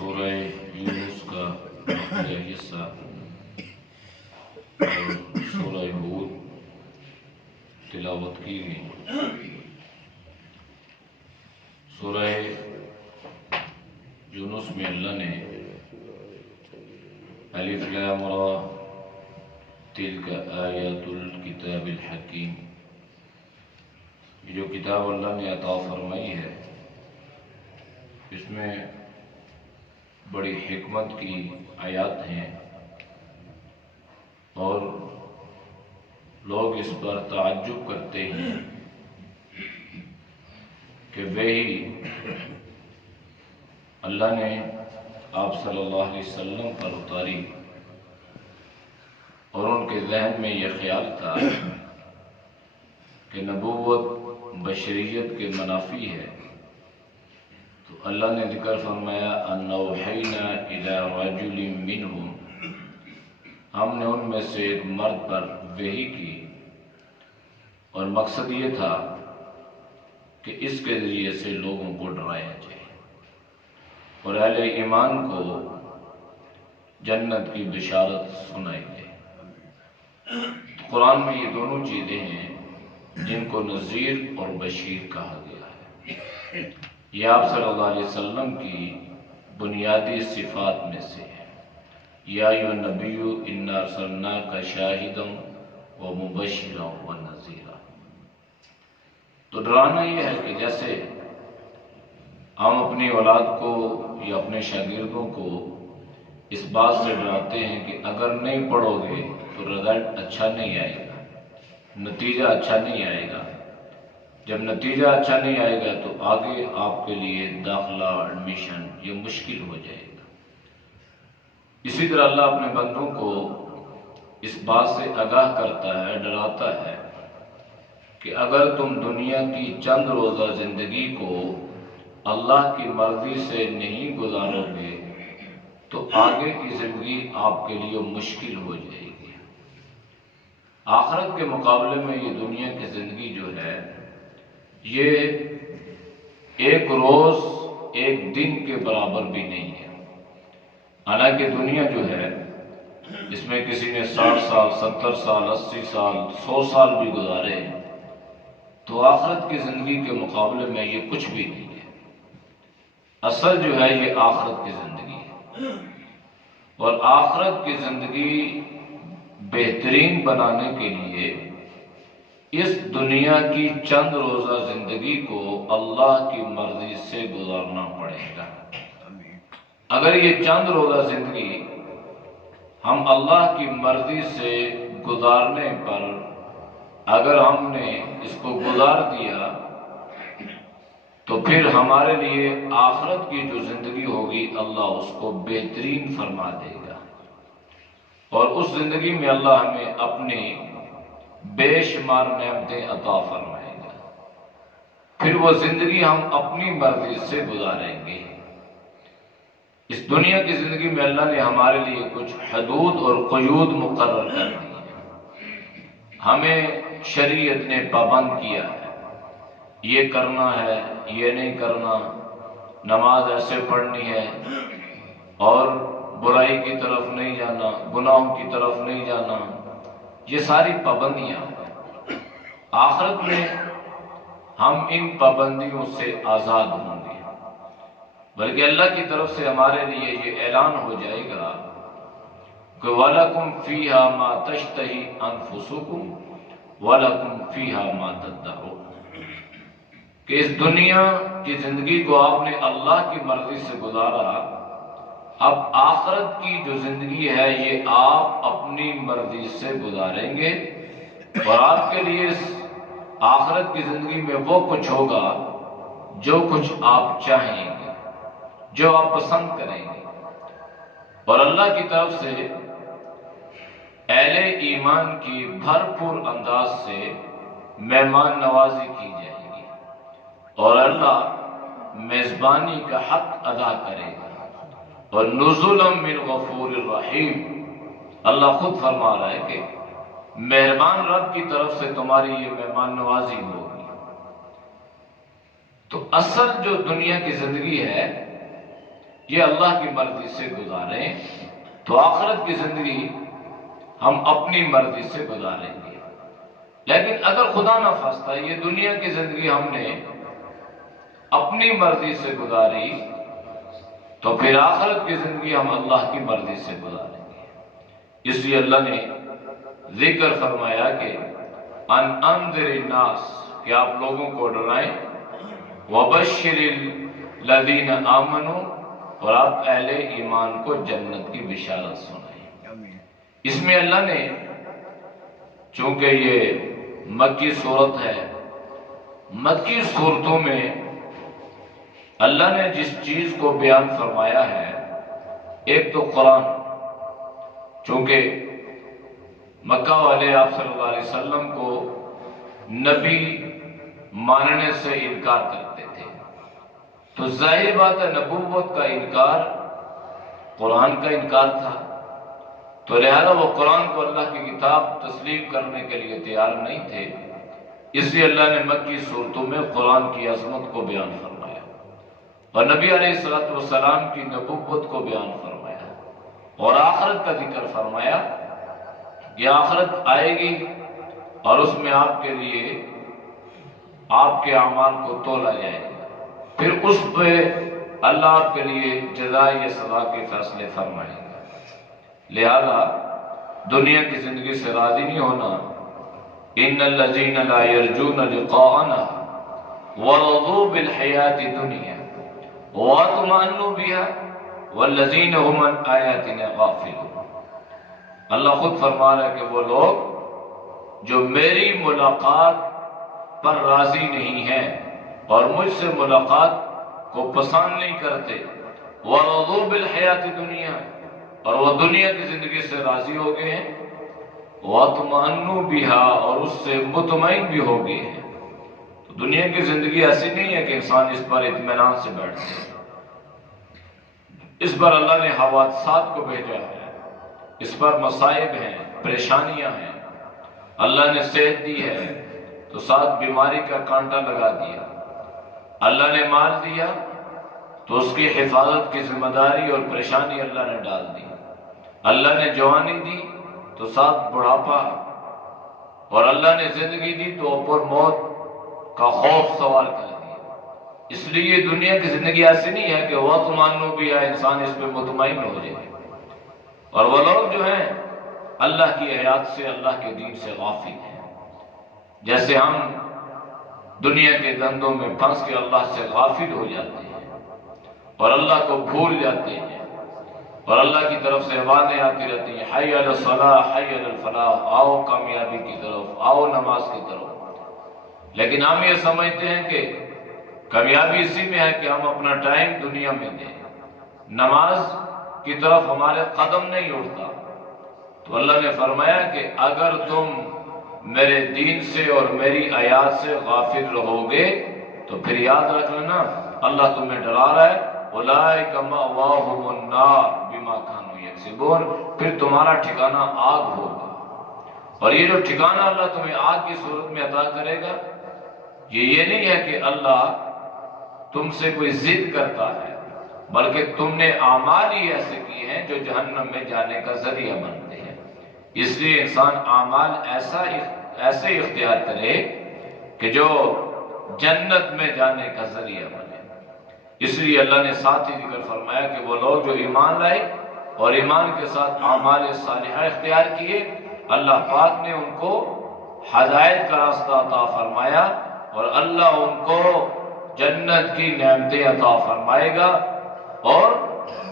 سورہ یونس کا یہ حصہ اور سورہ ہود تلاوت کی گئی۔ سورہ یونس میں اللہ نے الف لام را تلک آیات الکتاب الحکیم، یہ جو کتاب اللہ نے عطا فرمائی ہے اس میں بڑی حکمت کی آیات ہیں اور لوگ اس پر تعجب کرتے ہیں کہ وہی اللہ نے آپ صلی اللہ علیہ وسلم پر اتاری اور ان کے ذہن میں یہ خیال تھا کہ نبوت بشریت کے منافی ہے، تو اللہ نے ذکر فرمایا ان اوحینا الی رجل منہم، ہم نے ان میں سے ایک مرد پر وحی کی، اور مقصد یہ تھا کہ اس کے ذریعے سے لوگوں کو ڈرایا جائے اور اہل ایمان کو جنت کی بشارت سنائی جائے۔ قرآن میں یہ دونوں چیزیں ہیں جن کو نذیر اور بشیر کہا گیا ہے۔ یہ آپ صلی اللہ علیہ وسلم کی بنیادی صفات میں سے ہے۔ یا ایھا النبی انا ارسلناک شاہدا ومبشرا ونذیرا۔ تو ڈرانا یہ ہے کہ جیسے ہم اپنی اولاد کو یا اپنے شاگردوں کو اس بات سے ڈراتے ہیں کہ اگر نہیں پڑھو گے تو رزلٹ اچھا نہیں آئے گا، نتیجہ اچھا نہیں آئے گا، جب نتیجہ اچھا نہیں آئے گا تو آگے آپ کے لیے داخلہ ایڈمیشن یہ مشکل ہو جائے گا۔ اسی طرح اللہ اپنے بندوں کو اس بات سے آگاہ کرتا ہے، ڈراتا ہے کہ اگر تم دنیا کی چند روزہ زندگی کو اللہ کی مرضی سے نہیں گزارو گے تو آگے کی زندگی آپ کے لیے مشکل ہو جائے گی۔ آخرت کے مقابلے میں یہ دنیا کی زندگی جو ہے یہ ایک روز ایک دن کے برابر بھی نہیں ہے۔ حالانکہ دنیا جو ہے اس میں کسی نے 60 سال 70 سال 80 سال 100 سال بھی گزارے تو آخرت کی زندگی کے مقابلے میں یہ کچھ بھی نہیں ہے۔ اصل جو ہے یہ آخرت کی زندگی ہے، اور آخرت کی زندگی بہترین بنانے کے لیے اس دنیا کی چند روزہ زندگی کو اللہ کی مرضی سے گزارنا پڑے گا۔ اگر یہ چند روزہ زندگی ہم اللہ کی مرضی سے گزارنے پر اگر ہم نے اس کو گزار دیا تو پھر ہمارے لیے آخرت کی جو زندگی ہوگی اللہ اس کو بہترین فرما دے گا، اور اس زندگی میں اللہ ہمیں اپنی بے شمار نعمتیں عطا فرمائے گا۔ پھر وہ زندگی ہم اپنی مرضی سے گزاریں گے۔ اس دنیا کی زندگی میں اللہ نے ہمارے لیے کچھ حدود اور قیود مقرر کر دی ہیں، ہمیں شریعت نے پابند کیا ہے، یہ کرنا ہے یہ نہیں کرنا، نماز ایسے پڑھنی ہے اور برائی کی طرف نہیں جانا، گناہوں کی طرف نہیں جانا، یہ ساری پابندیاں ہیں۔ آخرت میں ہم ان پابندیوں سے آزاد ہوں گے، بلکہ اللہ کی طرف سے ہمارے لیے یہ اعلان ہو جائے گا کہ وَلَكُمْ فِيهَا مَا تَشْتَهِي أَنفُسُكُمْ وَلَكُمْ فِيهَا مَا تَدَّعُونَ، کہ اس دنیا کی زندگی کو آپ نے اللہ کی مرضی سے گزارا، اب آخرت کی جو زندگی ہے یہ آپ اپنی مرضی سے گزاریں گے، اور آپ کے لیے اس آخرت کی زندگی میں وہ کچھ ہوگا جو کچھ آپ چاہیں گے، جو آپ پسند کریں گے، اور اللہ کی طرف سے اہل ایمان کی بھرپور انداز سے مہمان نوازی کی جائے گی، اور اللہ میزبانی کا حق ادا کرے گا، اور نزلا من غفور الرحیم، اللہ خود فرما رہا ہے کہ مہربان رب کی طرف سے تمہاری یہ مہمان نوازی ہوگی۔ تو اصل جو دنیا کی زندگی ہے یہ اللہ کی مرضی سے گزاریں تو آخرت کی زندگی ہم اپنی مرضی سے گزاریں گے۔ لیکن اگر خدا نہ خواستہ یہ دنیا کی زندگی ہم نے اپنی مرضی سے گزاری تو پھر آخرت کی زندگی ہم اللہ کی مرضی سے گزاریں گے۔ اس لیے اللہ نے ذکر فرمایا کہ ان انذر الناس، کہ آپ لوگوں کو ڈرائیں، وبشر الذین آمنوا، اور آپ اہل ایمان کو جنت کی بشارت سنائیں۔ اس میں اللہ نے، چونکہ یہ مکی صورت ہے، مکی صورتوں میں اللہ نے جس چیز کو بیان فرمایا ہے، ایک تو قرآن، چونکہ مکہ والے آپ صلی اللہ علیہ وسلم کو نبی ماننے سے انکار کرتے تھے، تو ظاہر بات ہے نبوت کا انکار قرآن کا انکار تھا، تو لہذا وہ قرآن کو اللہ کی کتاب تسلیم کرنے کے لیے تیار نہیں تھے۔ اس لیے اللہ نے مکی صورتوں میں قرآن کی عظمت کو بیان فرمایا اور نبی علیہ السلام کی نبوت کو بیان فرمایا اور آخرت کا ذکر فرمایا کہ آخرت آئے گی اور اس میں آپ کے لیے آپ کے اعمال کو تولا جائے گا، پھر اس پہ اللہ آپ کے لیے جزائے یا سزا کے فیصلے فرمائے گا۔ لہذا دنیا کی زندگی سے راضی نہیں ہونا۔ ان الذین لا یرجون لقاءنا ورضوا بالحیاۃ الدنیا واطمأنوا بها والذین هم عن آیاتنا غافلون۔ اللہ خود فرما رہا ہے کہ وہ لوگ جو میری ملاقات پر راضی نہیں ہیں اور مجھ سے ملاقات کو پسند نہیں کرتے، وَرَضُوا بِالْحَيَاةِ الدُّنْيَا، اور وہ دنیا کی زندگی سے راضی ہو گئے ہیں، وَاطْمَأَنُّوا بِهَا، اور اس سے مطمئن بھی ہو گئے ہیں۔ تو دنیا کی زندگی ایسی نہیں ہے کہ انسان اس پر اطمینان سے بیٹھ جائے، اس پر اللہ نے حوادثات کو بھیجا ہے، اس پر مصائب ہیں، پریشانیاں ہیں۔ اللہ نے صحت دی ہے تو ساتھ بیماری کا کانٹا لگا دیا، اللہ نے مال دیا تو اس کی حفاظت کی ذمہ داری اور پریشانی اللہ نے ڈال دی، اللہ نے جوانی دی تو ساتھ بڑھاپا، اور اللہ نے زندگی دی تو اوپر موت کا خوف سوار کر دیا۔ اس لیے دنیا کی زندگی ایسی نہیں ہے کہ وہ تمانو بھی ہے انسان اس پہ مطمئن ہو جائے، اور وہ لوگ جو ہیں اللہ کی آیات سے، اللہ کے دین سے غافل ہیں۔ جیسے ہم دنیا کے دندوں میں پھنس کے اللہ سے غافل ہو جاتے ہیں اور اللہ کو بھول جاتے ہیں، اور اللہ کی طرف سے آوازیں آتی رہتی ہیں، حی علی الصلاح، حی علی الفلاح، آؤ کامیابی کی طرف، آؤ نماز کی طرف۔ لیکن ہم یہ سمجھتے ہیں کہ کامیابی اسی میں ہے کہ ہم اپنا ٹائم دنیا میں دیں، نماز کی طرف ہمارے قدم نہیں اٹھتا۔ تو اللہ نے فرمایا کہ اگر تم میرے دین سے اور میری آیات سے غافل رہو گے تو پھر یاد رکھ لینا اللہ تمہیں ڈرا رہا ہے، اولئک مأواہم النار بما کانوا یکسبون، پھر تمہارا ٹھکانہ آگ ہوگا۔ اور یہ جو ٹھکانہ اللہ تمہیں آگ کی صورت میں عطا کرے گا، یہ نہیں ہے کہ اللہ تم سے کوئی ضد کرتا ہے، بلکہ تم نے اعمال ہی ایسے کیے ہیں جو جہنم میں جانے کا ذریعہ بنتے ہیں۔ اس لیے انسان اعمال ایسے اختیار کرے کہ جو جنت میں جانے کا ذریعہ بنے۔ اس لیے اللہ نے ساتھ ہی ذکر فرمایا کہ وہ لوگ جو ایمان لائے اور ایمان کے ساتھ اعمال صالحہ اختیار کیے، اللہ پاک نے ان کو ہدایت کا راستہ عطا فرمایا اور اللہ ان کو جنت کی نعمتیں عطا فرمائے گا، اور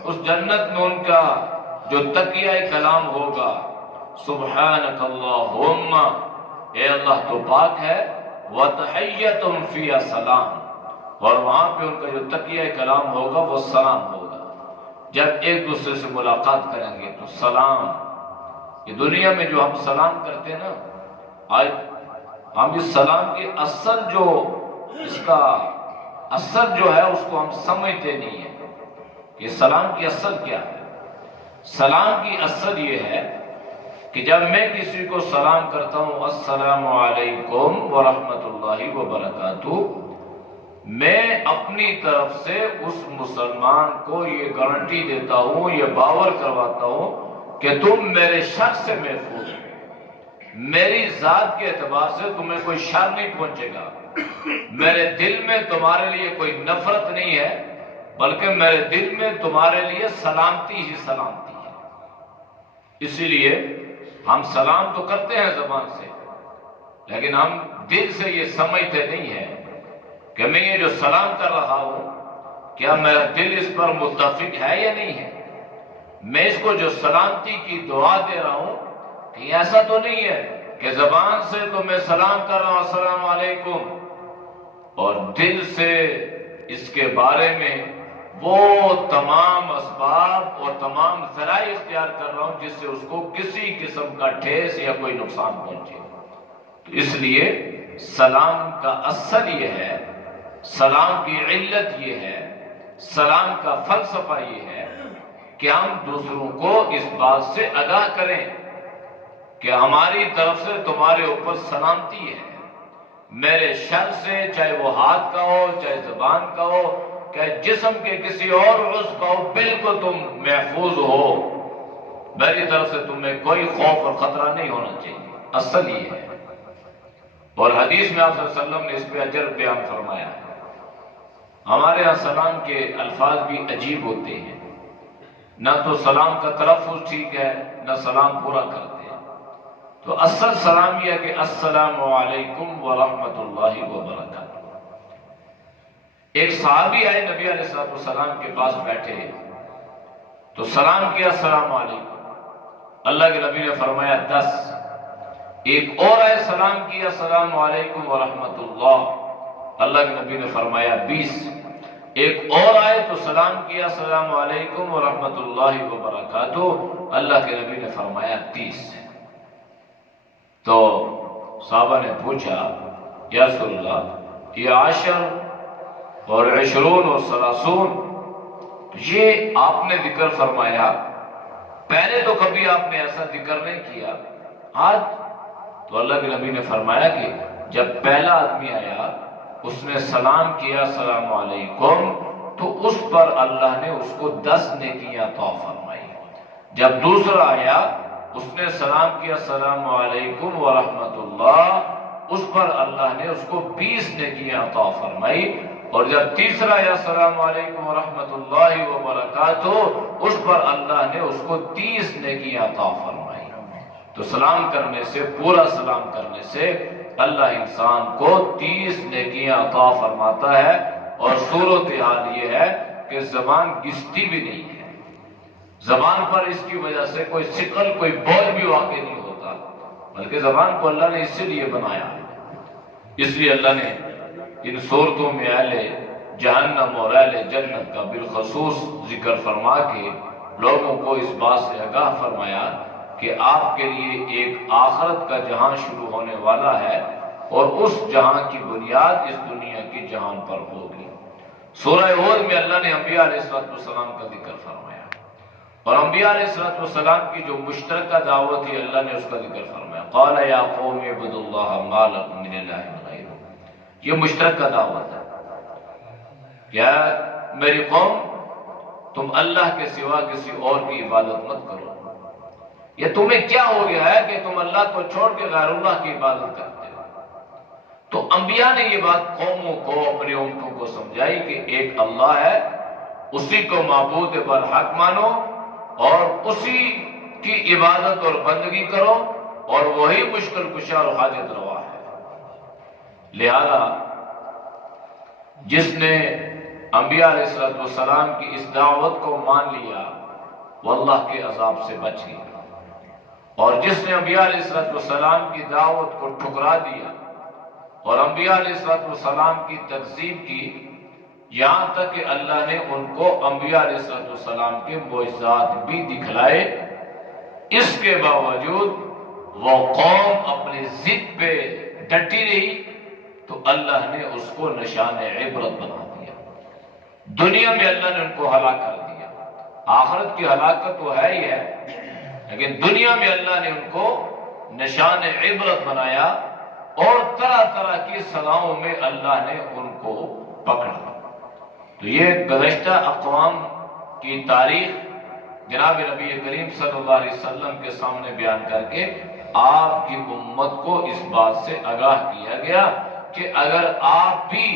اس جنت میں ان کا جو تقیہ کلام ہوگا، سبحانک اللہم، اے اللہ تو پاک ہے، وتحیتہم فیہا سلام، اور وہاں پہ ان کا جو تقیہ کلام ہوگا وہ سلام ہوگا۔ جب ایک دوسرے سے ملاقات کریں گے تو سلام، یہ دنیا میں جو ہم سلام کرتے ہیں نا، آج ہم اس سلام کی اصل جو اس کا اصل جو ہے اس کو ہم سمجھتے نہیں ہیں کہ سلام کی اصل کیا ہے۔ سلام کی اصل یہ ہے کہ جب میں کسی کو سلام کرتا ہوں السلام علیکم ورحمۃ اللہ وبرکاتہ، میں اپنی طرف سے اس مسلمان کو یہ گارنٹی دیتا ہوں، یہ باور کرواتا ہوں کہ تم میرے شر سے محفوظ ہو، میری ذات کے اعتبار سے تمہیں کوئی شر نہیں پہنچے گا، میرے دل میں تمہارے لیے کوئی نفرت نہیں ہے، بلکہ میرے دل میں تمہارے لیے سلامتی ہی سلامتی ہے۔ اسی لیے ہم سلام تو کرتے ہیں زبان سے، لیکن ہم دل سے یہ سمجھتے نہیں ہیں کہ میں یہ جو سلام کر رہا ہوں کیا میرا دل اس پر متفق ہے یا نہیں ہے۔ میں اس کو جو سلامتی کی دعا دے رہا ہوں کہ ایسا تو نہیں ہے کہ زبان سے تو میں سلام کر رہا ہوں السلام علیکم، اور دل سے اس کے بارے میں وہ تمام اسباب اور تمام ذرائع اختیار کر رہا ہوں جس سے اس کو کسی قسم کا ٹھیس یا کوئی نقصان پہنچے۔ تو اس لیے سلام کا اصل یہ ہے، سلام کی علت یہ ہے، سلام کا فلسفہ یہ ہے کہ ہم دوسروں کو اس بات سے آگاہ کریں کہ ہماری طرف سے تمہارے اوپر سلامتی ہے، میرے شر سے، چاہے وہ ہاتھ کا ہو، چاہے زبان کا ہو، چاہے جسم کے کسی اور عضو کا ہو، بالکل تم محفوظ ہو، میری طرف سے تمہیں کوئی خوف اور خطرہ نہیں ہونا چاہیے۔ اصل یہ ہے، اور حدیث میں آپ صلی اللہ علیہ وسلم نے اس پہ اجر بیان فرمایا ہے۔ ہمارے یہاں سلام کے الفاظ بھی عجیب ہوتے ہیں، نہ تو سلام کا تلفظ ٹھیک ہے، نہ سلام پورا کرتے ہیں۔ تو اصل سلام یہ ہے کہ السلام علیکم ورحمۃ اللہ وبرکاتہ۔ ایک صحابی آئے نبی علیہ السلام کے پاس بیٹھے تو سلام کیا السلام علیکم، اللہ کے نبی نے فرمایا 10۔ ایک اور آئے سلام کیا السلام علیکم ورحمۃ اللہ، اللہ کے نبی نے فرمایا 20۔ ایک اور آئے تو سلام کیا السلام علیکم ورحمۃ اللہ وبرکاتہ، اللہ کے نبی نے فرمایا 30۔ تو صحابہ نے پوچھا یا رسول اللہ یہ 10 اور 20 اور 30 یہ آپ نے ذکر فرمایا، پہلے تو کبھی آپ نے ایسا ذکر نہیں کیا، آج؟ تو اللہ کے نبی نے فرمایا کہ جب پہلا آدمی آیا اس نے سلام کیا السلام علیکم تو اس پر اللہ نے اس کو 10 نیکیاں عطا فرمائی، جب دوسرا آیا اس نے سلام کیا السلام علیکم ورحمۃ اللہ، اس پر اللہ نے اس کو 20 نیکیاں عطا فرمائی، اور جب تیسرا آیا السلام علیکم ورحمۃ اللہ وبرکاتہ، اس پر اللہ نے اس کو 30 نیکیاں عطا فرمائی۔ تو سلام کرنے سے، پورا سلام کرنے سے اللہ انسان کو 30 نیکیاں عطا فرماتا ہے، اور صورتحال یہ ہے کہ زبان گھستی بھی نہیں ہے، زبان پر اس کی وجہ سے کوئی ثقل، کوئی بوجھ بھی واقع نہیں ہوتا، بلکہ زبان کو اللہ نے اسی لیے بنایا، اس لیے اللہ نے ان صورتوں میں اہل جہنم اور اہل جنت کا بالخصوص ذکر فرما کے لوگوں کو اس بات سے آگاہ فرمایا کہ آپ کے لیے ایک آخرت کا جہاں شروع ہونے والا ہے، اور اس جہاں کی بنیاد اس دنیا کی جہان پر ہوگی۔ سورہ ہود میں اللہ نے انبیاء علیہ السلام کا ذکر فرمایا، اور انبیاء علیہ السلام کی جو مشترکہ دعوت تھی اللہ نے اس کا ذکر فرمایا، قال یا قوم اعبدوا اللہ ما لکم من الہ غیرہ، یہ مشترکہ دعوت ہے، کیا میری قوم تم اللہ کے سوا کسی اور کی عبادت مت کرو، یہ تمہیں کیا ہو گیا ہے کہ تم اللہ کو چھوڑ کے غیر اللہ کی عبادت کرتے ہو۔ تو انبیاء نے یہ بات قوموں کو، اپنی امتوں کو سمجھائی کہ ایک اللہ ہے، اسی کو معبود برحق مانو اور اسی کی عبادت اور بندگی کرو، اور وہی مشکل کشا اور حاجت روا ہے۔ لہذا جس نے انبیاء علیہ السلام کی اس دعوت کو مان لیا وہ اللہ کے عذاب سے بچ گیا، اور جس نے انبیاء علیہ السلام کی دعوت کو ٹھکرا دیا اور انبیاء علیہ السلام کی تکذیب کی، یہاں تک کہ اللہ نے ان کو انبیاء علیہ السلام کے معجزات بھی دکھلائے، اس کے باوجود وہ قوم اپنی ضد پہ ڈٹی رہی، تو اللہ نے اس کو نشان عبرت بنا دیا۔ دنیا میں اللہ نے ان کو ہلاک کر دیا، آخرت کی ہلاکت تو ہے ہی ہے، لیکن دنیا میں اللہ نے ان کو نشان عبرت بنایا، اور طرح طرح کی سزاؤں میں اللہ نے ان کو پکڑا۔ تو یہ گزشتہ اقوام کی تاریخ جناب نبی کریم صلی اللہ علیہ وسلم کے سامنے بیان کر کے آپ کی امت کو اس بات سے آگاہ کیا گیا کہ اگر آپ بھی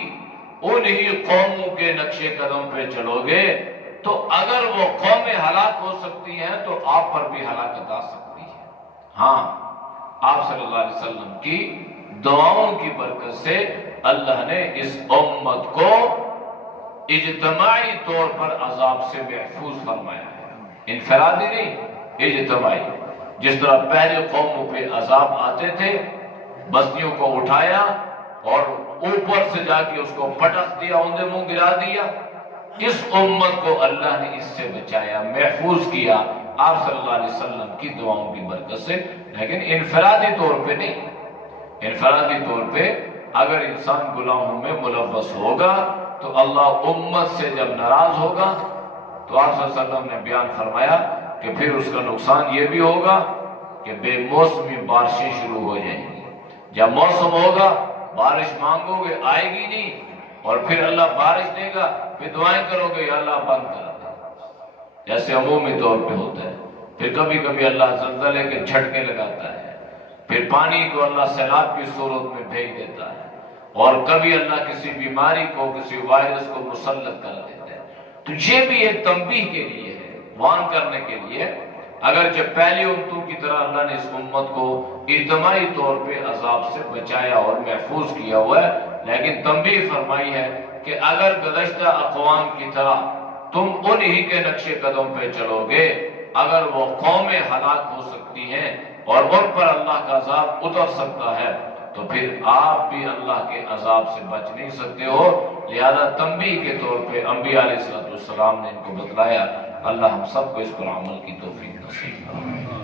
انہی قوموں کے نقش قدم پہ چلو گے تو اگر وہ قومیں ہلاک ہو سکتی ہیں تو آپ پر بھی ہلاکت آ سکتی ہے۔ ہاں، آپ صلی اللہ علیہ وسلم کی دعاؤں کی برکت سے اللہ نے اس امت کو اجتماعی طور پر عذاب سے محفوظ فرمایا ہے، انفرادی نہیں، اجتماعی۔ جس طرح پہلے قوموں پہ عذاب آتے تھے، بستیوں کو اٹھایا اور اوپر سے جا کے اس کو پٹک دیا، اوندے منہ گرا دیا، اس امت کو اللہ نے اس سے بچایا، محفوظ کیا آپ صلی اللہ علیہ وسلم کی دعاؤں کی برکت سے، لیکن انفرادی طور پہ نہیں۔ انفرادی طور پہ اگر انسان گناہوں میں ملوث ہوگا تو اللہ امت سے جب ناراض ہوگا تو آپ صلی اللہ علیہ وسلم نے بیان فرمایا کہ پھر اس کا نقصان یہ بھی ہوگا کہ بے موسمی بارشیں شروع ہو جائیں گی۔ جب موسم ہوگا بارش مانگو گے آئے گی نہیں، اور پھر اللہ بارش دے گا، پھر دعائیں کرو گے یا اللہ بند کر دے، جیسے عمومی طور پہ ہوتا ہے۔ پھر کبھی کبھی اللہ زلزلے کے جھٹکے لگاتا ہے، پھر پانی کو اللہ سیلاب کی صورت میں بھیج دیتا ہے، اور کبھی اللہ کسی بیماری کو، کسی وائرس کو مسلط کر دیتا ہے۔ تو یہ بھی ایک تنبیہ کے لیے ہے، وارن کرنے کے لیے، اگرچہ پہلی امتوں کی طرح اللہ نے اس امت کو اجتماعی طور پہ عذاب سے بچایا اور محفوظ کیا ہوا ہے، لیکن تنبیہ فرمائی ہے کہ اگر گزشتہ اقوام کی طرح تم انہی کے نقش قدم پہ چلو گے، اگر وہ قومیں ہلاک ہو سکتی ہیں اور ان پر اللہ کا عذاب اتر سکتا ہے تو پھر آپ بھی اللہ کے عذاب سے بچ نہیں سکتے ہو۔ لہذا تنبیہ کے طور پہ انبیاء علیہ السلام نے ان کو بتلایا۔ اللہ ہم سب کو اس پر عمل کی توفیق نصیب فرمائے۔